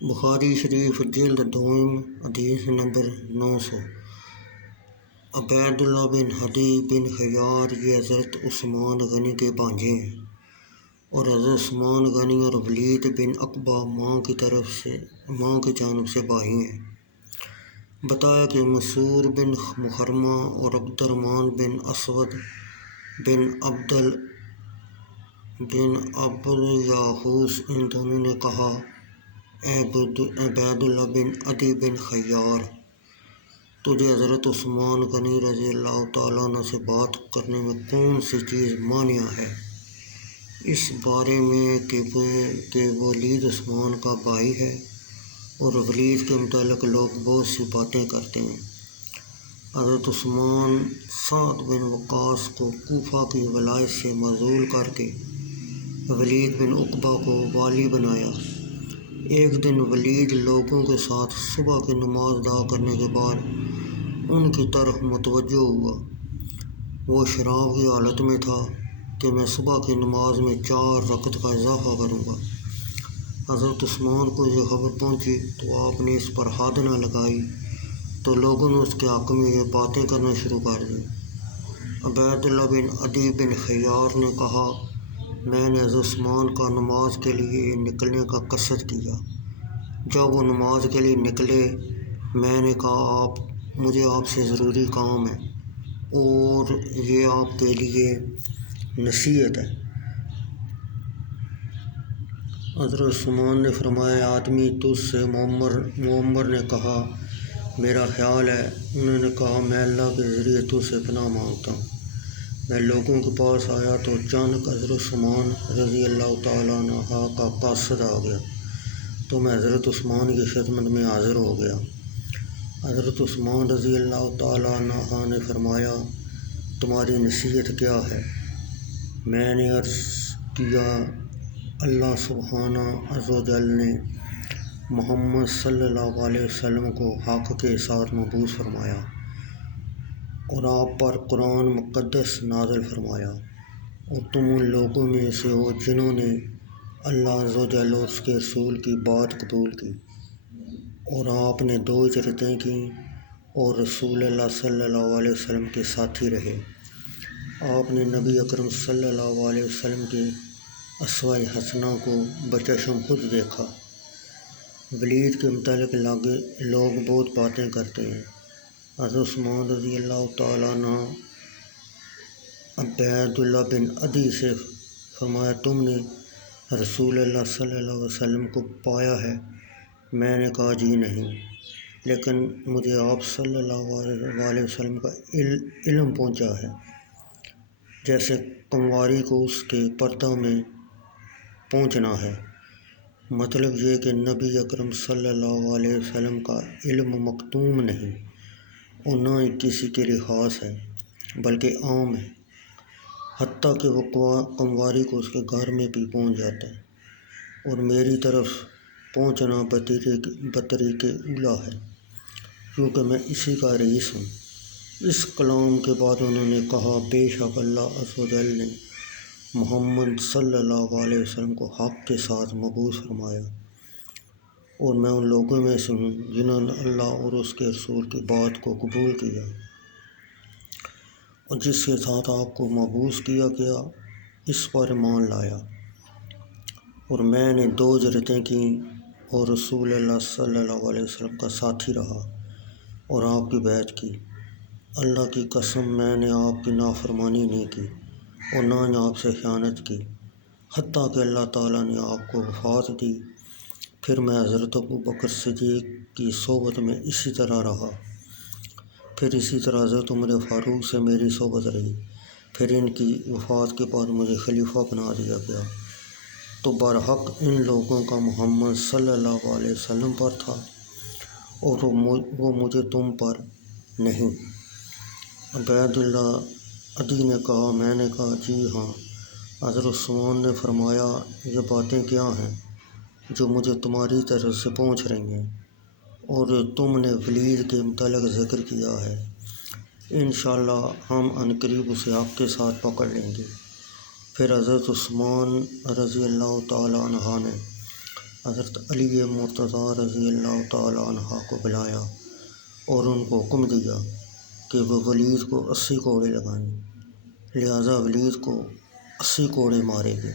بخاری شریف جلد دوم حدیث نمبر 900۔ عبید اللہ بن ہدی بن خیار یہ حضرت عثمان غنی کے بھانجے ہیں، اور حضرت عثمان غنی اور ولید بن عقبہ ماں کی جانب سے بھائی ہیں۔ بتایا کہ مسعور بن مخرمہ اور عبد الرحمن بن اسود بن عبدالیاخوس ان دونوں نے کہا، اے عبید اللہ بن عدی بن خیار، تجھے حضرت عثمان غنی رضی اللہ تعالیٰ عنہ سے بات کرنے میں کون سی چیز مانع ہے؟ اس بارے میں کہ ولید عثمان کا بھائی ہے، اور ولید کے متعلق لوگ بہت سی باتیں کرتے ہیں۔ حضرت عثمان سعد بن وقاص کو کوفہ کی ولایت سے معزول کر کے ولید بن عقبہ کو والی بنایا۔ ایک دن ولید لوگوں کے ساتھ صبح کی نماز ادا کرنے کے بعد ان کی طرف متوجہ ہوا۔ وہ شراب کی حالت میں تھا کہ میں صبح کی نماز میں 4 رکعت کا اضافہ کروں گا۔ حضرت عثمان کو یہ خبر پہنچی تو آپ نے اس پر حد نہ لگائی، تو لوگوں نے اس کے حق میں یہ باتیں کرنا شروع کر دی۔ عبید اللہ بن عدی بن خیار نے کہا، میں نے حضرت عثمان کا نماز کے لیے نکلنے کا قصد کیا۔ جب وہ نماز کے لیے نکلے، میں نے کہا، مجھے آپ سے ضروری کام ہے، اور یہ آپ کے لیے نصیحت ہے۔ حضرت عثمان نے فرمایا، آدمی تجھ سے معمر نے کہا، میرا خیال ہے۔ انہوں نے کہا، میں اللہ کے ذریعے تجھ سے پناہ مانگتا ہوں۔ میں لوگوں کے پاس آیا تو اچانک حضرت عثمان رضی اللہ تعالیٰ عنہ کا قاصد آ گیا، تو میں حضرت عثمان کی خدمت میں حاضر ہو گیا۔ حضرت عثمان رضی اللہ تعالیٰ عنہ نے فرمایا، تمہاری نصیحت کیا ہے؟ میں نے عرض کیا، اللہ سبحانہ عز و جل نے محمد صلی اللہ علیہ وسلم کو حق کے ساتھ مبعوث فرمایا، اور آپ پر قرآن مقدس نازل فرمایا، اور تم ان لوگوں میں سے ہو جنہوں نے اللہ عز و جل اور اس کے رسول کی بات قبول کی، اور آپ نے 2 ہجرتیں کیں اور رسول اللہ صلی اللہ علیہ وسلم کے ساتھی رہے۔ آپ نے نبی اکرم صلی اللہ علیہ وسلم کے اسوہ حسنہ کو بچشم خود دیکھا۔ ولید کے متعلق لوگ بہت باتیں کرتے ہیں۔ حضرت عثمان رضی اللہ تعالیٰ عنہ عبید اللہ بن عدی سے فرمایا، تم نے رسول اللہ صلی اللہ علیہ وسلم کو پایا ہے؟ میں نے کہا، جی نہیں، لیکن مجھے آپ صلی اللہ علیہ وسلم کا علم پہنچا ہے، جیسے قمواری کو اس کے پردہ میں پہنچنا ہے۔ مطلب یہ کہ نبی اکرم صلی اللہ علیہ وسلم کا علم مکتوم نہیں، اور نہ ہی کسی کے لیے خاص ہے، بلکہ عام ہے، حتیٰ کہ وہ قمواری کو اس کے گھر میں بھی پہنچ جاتا ہے، اور میری طرف پہنچنا بطریق اولیٰ ہے، کیونکہ میں اسی کا رئیس ہوں۔ اس کلام کے بعد انہوں نے کہا، بے شک اللہ عز و جل نے محمد صلی اللہ علیہ وسلم کو حق کے ساتھ مبعوث فرمایا، اور میں ان لوگوں میں سے ہوں جنہوں نے اللہ اور اس کے رسول کی بات کو قبول کیا، اور جس کے ساتھ آپ کو مبعوث کیا گیا اس پر ایمان لایا، اور میں نے 2 ہجرتیں کیں اور رسول اللہ صلی اللہ علیہ وسلم کا ساتھی رہا اور آپ کی بیعت کی۔ اللہ کی قسم، میں نے آپ کی نافرمانی نہیں کی اور نہ ہی آپ سے خیانت کی، حتیٰ کہ اللہ تعالیٰ نے آپ کو وفات دی۔ پھر میں حضرت ابوبکر صدیق کی صحبت میں اسی طرح رہا، پھر اسی طرح حضرت عمر فاروق سے میری صحبت رہی، پھر ان کی وفات کے بعد مجھے خلیفہ بنا دیا گیا، تو برحق ان لوگوں کا محمد صلی اللہ علیہ وسلم پر تھا، اور وہ مجھے تم پر نہیں۔ عبید اللہ عدی نے کہا، میں نے کہا، جی ہاں۔ حضرت عثمان نے فرمایا، یہ باتیں کیا ہیں جو مجھے تمہاری طرف سے پہنچ رہی ہیں، اور تم نے ولید کے متعلق ذکر کیا ہے؟ انشاءاللہ ہم عنقریب اسے حق کے ساتھ پکڑ لیں گے۔ پھر حضرت عثمان رضی اللہ تعالیٰ عنہ نے حضرت علی مرتضیٰ رضی اللہ تعالیٰ عنہ کو بلایا اور ان کو حکم دیا کہ وہ ولید کو 80 کوڑے لگائیں، لہٰذا ولید کو 80 کوڑے مارے گئے۔